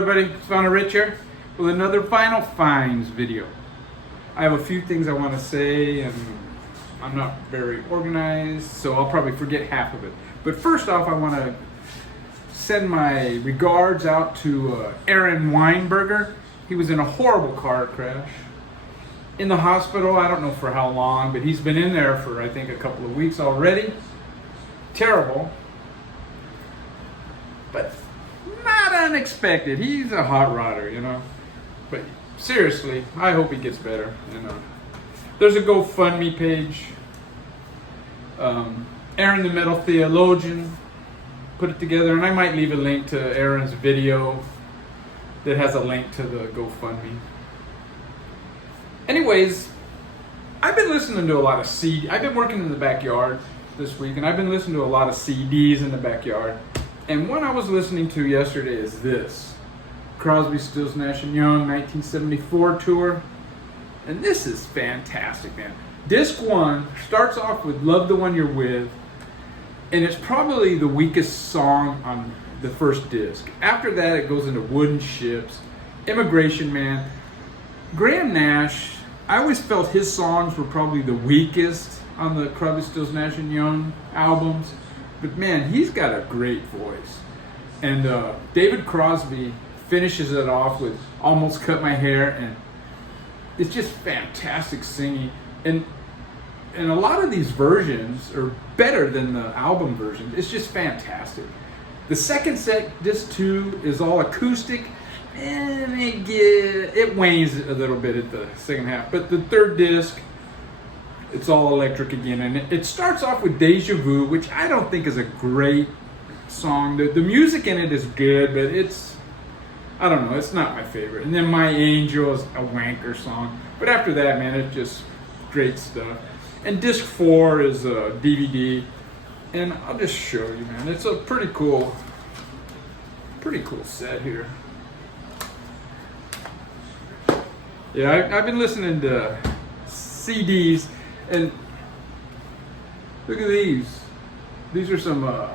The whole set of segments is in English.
everybody, it's Vinyl Rich here with another Vinyl Finds video. I have a few things I want to say and I'm not very organized, so I'll probably forget half of it. But first off, I want to send my regards out to Aaron Weinberger. He was in a horrible car crash. In the hospital, I don't know for how long, but he's been in there for I think a couple of weeks already. Terrible. But not unexpected. He's a hot rodder, you know. But seriously, I hope he gets better. You know, there's a GoFundMe page. Aaron the Metal Theologian put it together, and I might leave a link to Aaron's video that has a link to the GoFundMe. Anyways, I've been listening to a lot of I've been working in the backyard this week, and I've been listening to a lot of CDs in the backyard. And one I was listening to yesterday is this. Crosby, Stills, Nash & Young, 1974 tour. And this is fantastic, man. Disc 1 starts off with Love the One You're With. And it's probably the weakest song on the first disc. After that, it goes into Wooden Ships, Immigration Man. Graham Nash, I always felt his songs were probably the weakest on the Crosby, Stills, Nash & Young albums. But man, he's got a great voice. And David Crosby finishes it off with Almost Cut My Hair, and it's just fantastic singing. And a lot of these versions are better than the album version. It's just fantastic. The second set, disc 2, is all acoustic, and it wanes a little bit at the second half. But the third disc, it's all electric again, and it starts off with Deja Vu, which I don't think is a great song. The music in it is good, but I don't know, it's not my favorite. And then My Angel is a wanker song. But after that, man, it's just great stuff. And disc 4 is a DVD, and I'll just show you, man. It's a pretty cool set here. Yeah, I've been listening to CDs. And look at these. These are some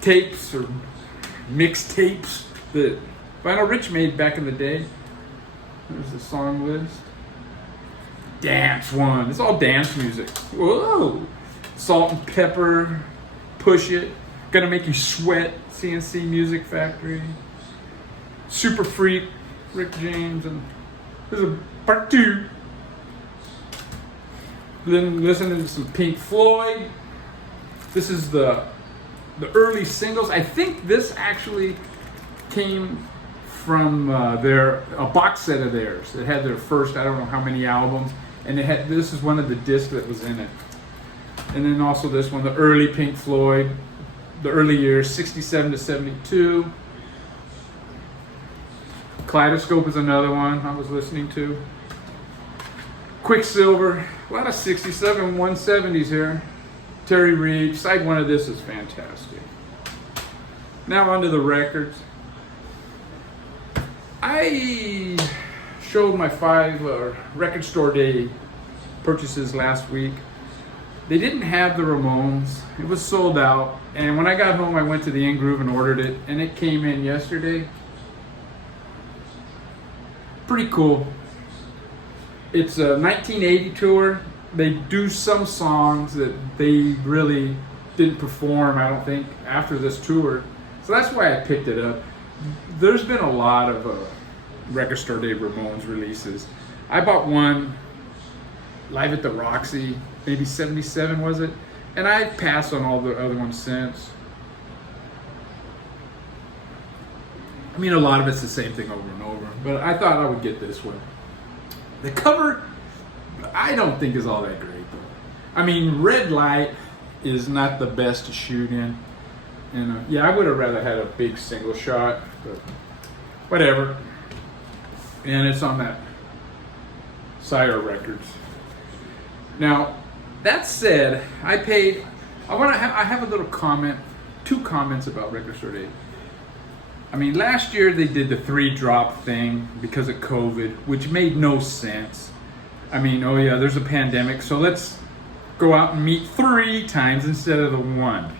tapes or mixed tapes that Vinyl Rich made back in the day. There's the song list. Dance one. It's all dance music. Whoa. Salt and Pepper. Push It. Gonna Make You Sweat. CNC Music Factory. Super Freak. Rick James. And there's a part 2. Then listening to some Pink Floyd. This is the early singles. I think this actually came from a box set of theirs. It had their first, I don't know how many albums, and this is one of the discs that was in it. And then also this one, the early Pink Floyd, the early years, 67 to 72. Kaleidoscope is another one I was listening to. Quicksilver, a lot of 67, 170s here. Terry Reid, side 1 of this is fantastic. Now onto the records. I showed my 5 record store day purchases last week. They didn't have the Ramones. It was sold out. And when I got home, I went to the In-Groove and ordered it. And it came in yesterday. Pretty cool. It's a 1980 tour. They do some songs that they really didn't perform, I don't think, after this tour. So that's why I picked it up. There's been a lot of Record Store Day Ramones releases. I bought one live at the Roxy, maybe 77 was it? And I passed on all the other ones since. I mean, a lot of it's the same thing over and over, but I thought I would get this one. The cover, I don't think is all that great though. I mean, Red Light is not the best to shoot in. And yeah, I would have rather had a big single shot, but whatever. And it's on that Sire Records. Now, that said, I have a little comment, 2 comments about Record Store Day. I mean, last year they did the 3-drop thing because of COVID, which made no sense. I mean, oh yeah, there's a pandemic, so let's go out and meet 3 times instead of the 1.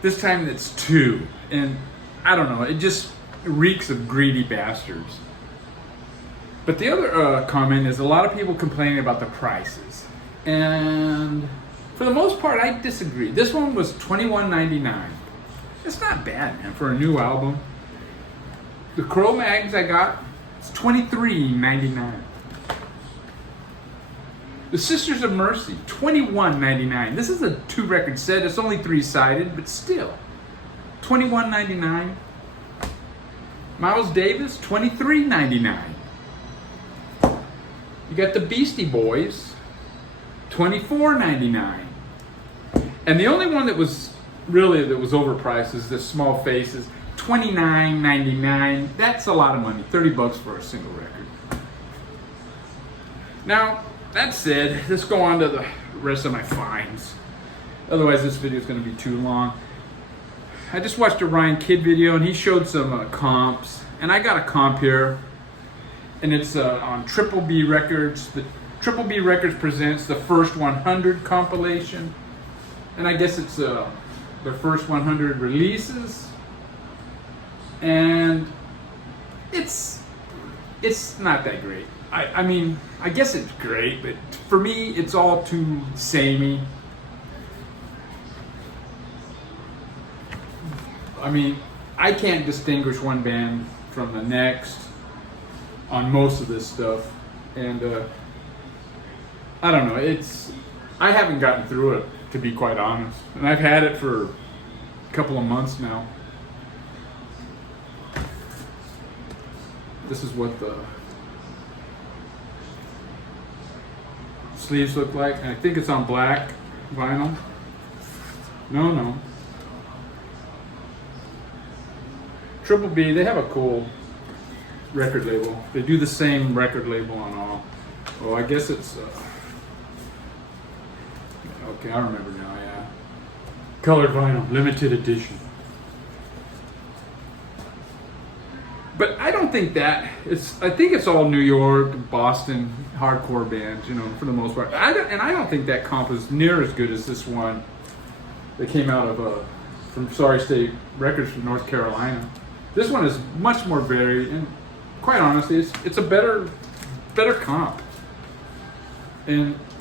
This time it's 2. And I don't know. It just reeks of greedy bastards. But the other comment is a lot of people complaining about the prices, and for the most part, I disagree. This one was $21.99. It's not bad, man, for a new album. The Cro-Mags I got, it's $23.99. The Sisters of Mercy, $21.99. This is a 2-record set. It's only 3-sided, but still, $21.99. Miles Davis, $23.99. You got the Beastie Boys, $24.99. And the only one that was overpriced is the Small Faces, $29.99. That's a lot of money, $30 for a single record. Now, that said, let's go on to the rest of my finds. Otherwise, this video is going to be too long. I just watched a Ryan Kidd video, and he showed some comps. And I got a comp here, and it's on Triple B Records. The Triple B Records presents the First 100 compilation. And I guess it's their first 100 releases. And it's not that great. I mean, I guess it's great, but for me, it's all too samey. I mean, I can't distinguish one band from the next on most of this stuff. And I don't know, I haven't gotten through it, to be quite honest. And I've had it for a couple of months now. This is what the sleeves look like, and I think it's on black vinyl. No. Triple B, they have a cool record label. They do the same record label on all. Oh, I guess it's okay, I remember now, yeah. Colored vinyl, limited edition. But I don't think I think it's all New York, Boston hardcore bands, for the most part. I don't think that comp is near as good as this one that came out of from Sorry State Records from North Carolina. This one is much more varied, and quite honestly, it's a better comp.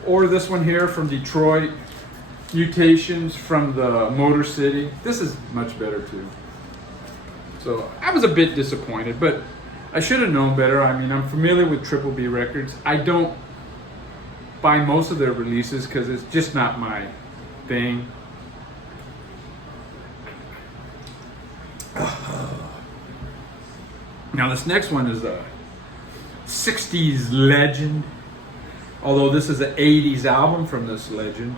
Or this one here from Detroit, Mutations from the Motor City. This is much better too. So I was a bit disappointed, but I should have known better. I mean, I'm familiar with Triple B Records. I don't buy most of their releases because it's just not my thing. Now this next one is a 60s legend, although this is an 80s album from this legend.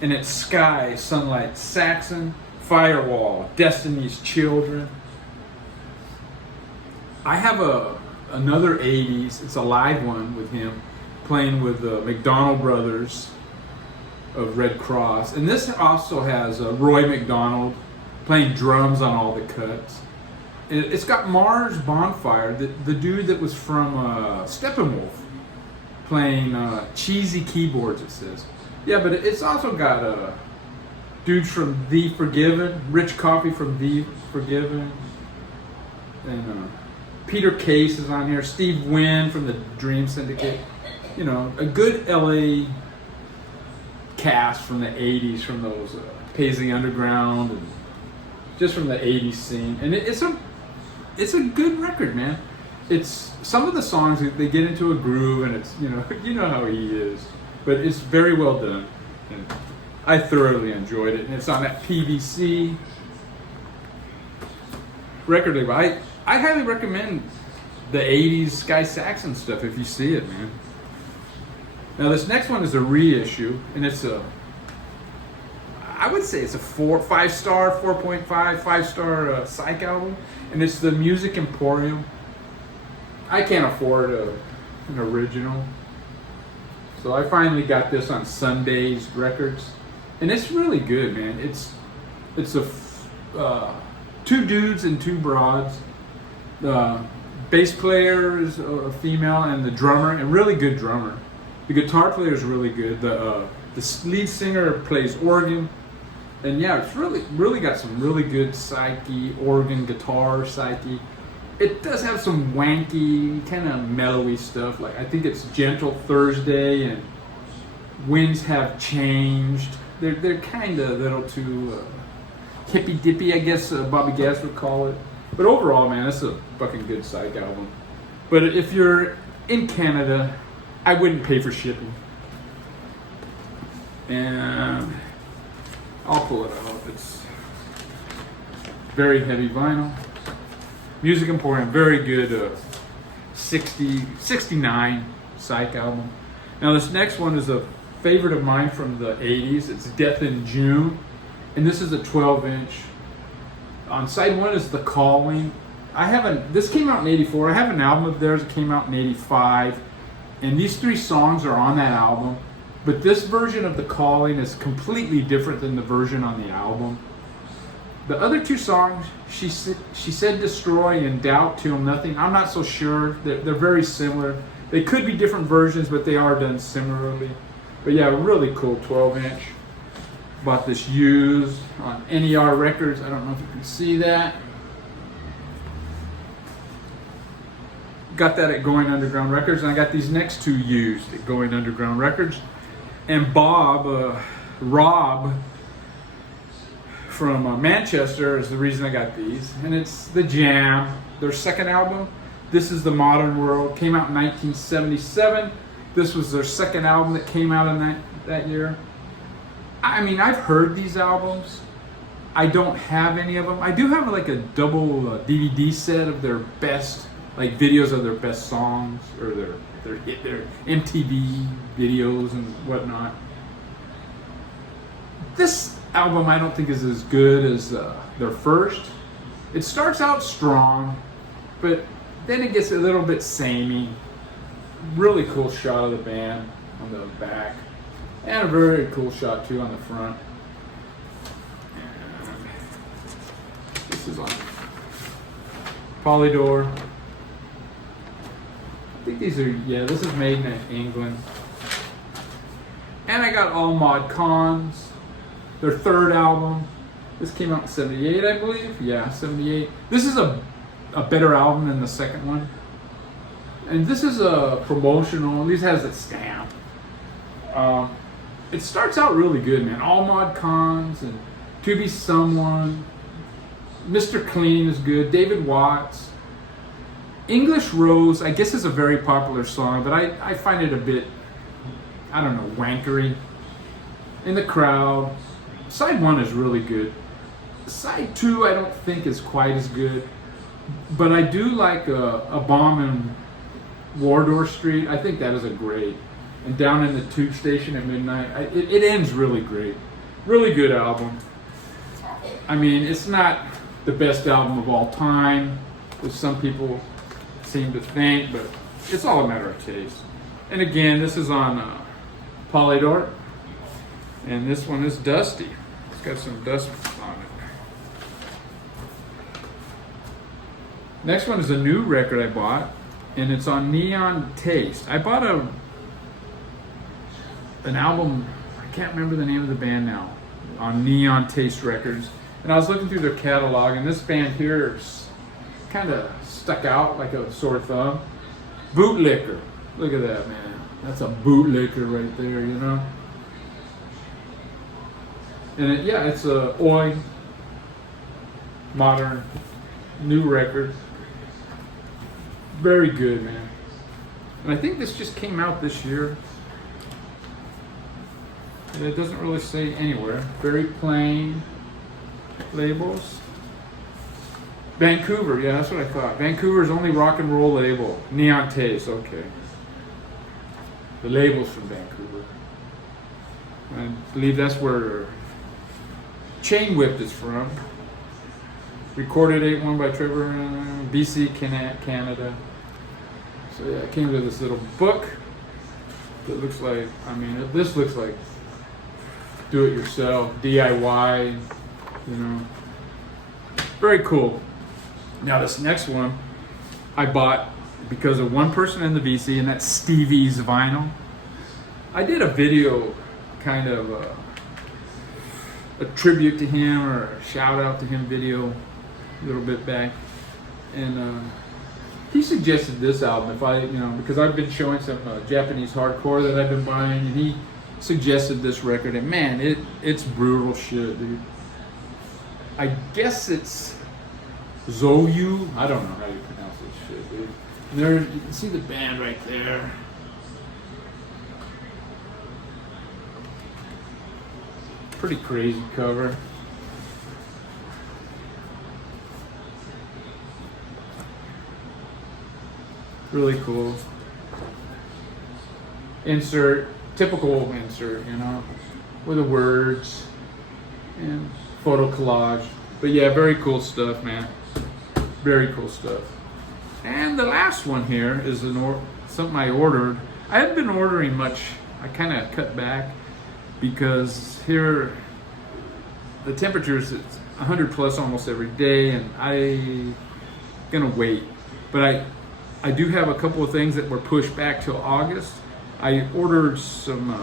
And it's Sky, Sunlight, Saxon, Firewall, Destiny's Children. I have another 80s, it's a live one with him, playing with the McDonald Brothers of Red Cross. And this also has Roy McDonald playing drums on all the cuts. It's got Mars Bonfire, the dude that was from Steppenwolf, playing cheesy keyboards, it says. Yeah, but it's also got dudes from The Forgiven, Rich Coffey from The Forgiven, and Peter Case is on here, Steve Wynn from the Dream Syndicate. A good LA cast from the 80s, from those Paisley Underground, and just from the 80s scene. And it's a good record, man. It's some of the songs, they get into a groove, and it's you know how he is, but it's very well done, and I thoroughly enjoyed it. And it's on that PVC record label. I highly recommend the 80s Sky Saxon stuff if you see it, man. Now this next one is a reissue, and I would say it's a 5-star, 4.5, 5-star psych album, and it's the Music Emporium. I can't afford an original, so I finally got this on Sundays Records, and it's really good, man. It's a 2 dudes and 2 broads. The bass player is a female, and the drummer, a really good drummer. The guitar player is really good. The lead singer plays organ, And yeah, it's really got some really good psyche, organ, guitar psyche. It does have some wanky, kind of mellowy stuff. Like I think it's Gentle Thursday and Winds Have Changed. They're kind of a little too hippy dippy, I guess Bobby Gass would call it. But overall, man, it's a fucking good psych album. But if you're in Canada, I wouldn't pay for shipping. And I'll pull it up. It's very heavy vinyl. Music Emporium, very good 69 psych album. Now this next one is a favorite of mine from the 80s. It's Death in June. And this is a 12-inch. On side one is The Calling. This came out in 84. I have an album of theirs that came out in 85. And these 3 songs are on that album. But this version of The Calling is completely different than the version on the album. The other 2 songs, she said Destroy and Doubt Till Nothing. I'm not so sure. They're very similar. They could be different versions, but they are done similarly. But yeah, really cool 12-inch. Bought this used on NER Records. I don't know if you can see that. Got that at Going Underground Records. And I got these next 2 used at Going Underground Records. And Rob from Manchester is the reason I got these. And it's The Jam, their second album. This is The Modern World. Came out in 1977. This was their second album that came out in that year. I mean, I've heard these albums. I don't have any of them. I do have like a double DVD set of their best, like videos of their best songs or their MTV videos and whatnot. This album I don't think is as good as their first. It starts out strong, but then it gets a little bit samey. Really cool shot of the band on the back. And a very cool shot too on the front. And this is on Polydor. I think these are, this is made in England. And I got All Mod Cons, their third album. This came out in 78, I believe. Yeah, 78. This is a better album than the second one. And this is a promotional, at least has a stamp. It starts out really good, man. All Mod Cons and To Be Someone. Mr. Clean is good. David Watts. English Rose, I guess is a very popular song, but I find it a bit, I don't know, wankery. In the Crowd. Side 1 is really good. Side 2 I don't think is quite as good. But I do like a Bomb in Wardour Street. I think that is a great. And Down in the Tube Station at Midnight. It ends really great. Really good album. I mean, it's not the best album of all time, as some people seem to think, but it's all a matter of taste. And again, this is on Polydor. And this one is dusty. It's got some dust on it. Next one is a new record I bought, and it's on Neon Taste. I bought an album, I can't remember the name of the band now, on Neon Taste Records. And I was looking through their catalog, and this band here kind of stuck out like a sore thumb. Bootlicker. Look at that, man. That's a bootlicker right there, you know? And it's a Oi, modern, new record. Very good, man. And I think this just came out this year. And it doesn't really say anywhere. Very plain labels. Vancouver, yeah, that's what I thought. Vancouver's only rock and roll label. Neon Taste, okay. The label's from Vancouver. I believe that's where Chain Whipped is from. Recorded 8-1 by Trevor, BC, Canada. So yeah, it came to this little book that looks like, this looks like do it yourself, DIY, you know. Very cool. Now this next one I bought because of one person in the VC, and that's Stevie's vinyl. I did a video kind of a tribute to him or a shout out to him video a little bit back, and he suggested this album. If I, because I've been showing some Japanese hardcore that I've been buying, and he suggested this record, and man, it's brutal shit, dude. I guess it's Zoyu. I don't know how you pronounce this shit, dude. And there, you can see the band right there. Pretty crazy cover. Really cool. Insert, typical insert, with the words and photo collage. But yeah, very cool stuff, man. Very cool stuff. And the last one here is something I ordered. I haven't been ordering much. I kind of cut back because here the temperatures, it's 100 plus almost every day, and I'm gonna wait. But I do have a couple of things that were pushed back till August. I ordered some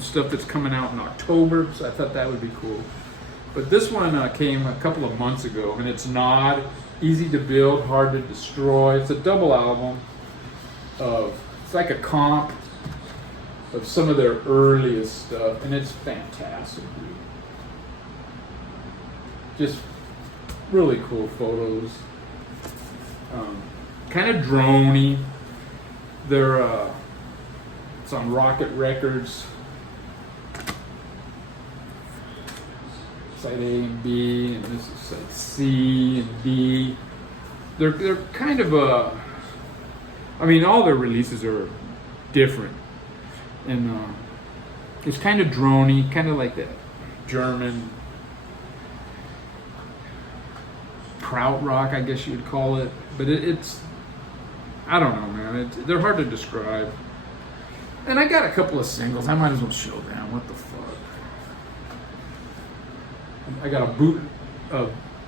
stuff that's coming out in October, so I thought that would be cool. But this one came a couple of months ago, and it's Nod, easy to build, hard to destroy. It's a double album it's like a comp of some of their earliest stuff, and it's fantastic, dude. Just really cool photos. Kind of droney. They're it's on Rocket Records. Side A and B, and this is side C and D. They're kind of all their releases are different, and it's kind of droney, kind of like that German krautrock, I guess you would call it. But it's, I don't know, man. They're hard to describe. And I got a couple of singles. I might as well show them. What the fuck? I got a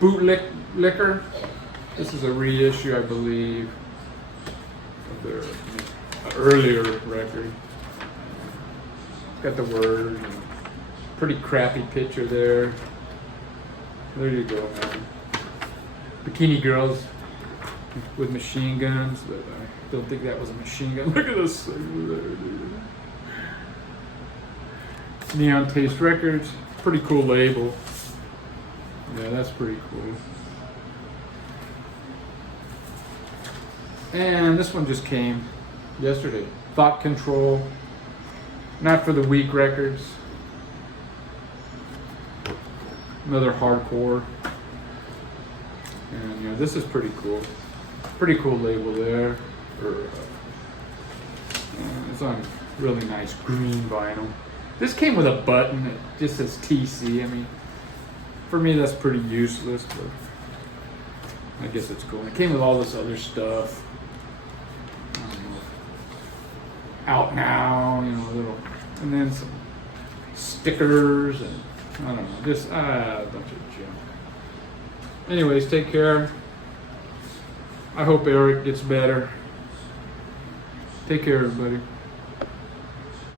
bootlicker. This is a reissue, I believe, of their earlier record. Got the word. Pretty crappy picture there. There you go, man. Bikini girls with machine guns, but I don't think that was a machine gun. Look at this thing there, dude. Neon Taste Records, pretty cool label. Yeah, that's pretty cool. And this one just came yesterday. Thought Control, Not for the Weak Records. Another hardcore. And this is pretty cool. Pretty cool label there. It's on really nice green vinyl. This came with a button that just says TC. For me that's pretty useless, but I guess it's cool. It came with all this other stuff. Out Now, little, and then some stickers, and I don't know, just a bunch of junk. Anyways, take care. I hope Eric gets better. Take care, everybody.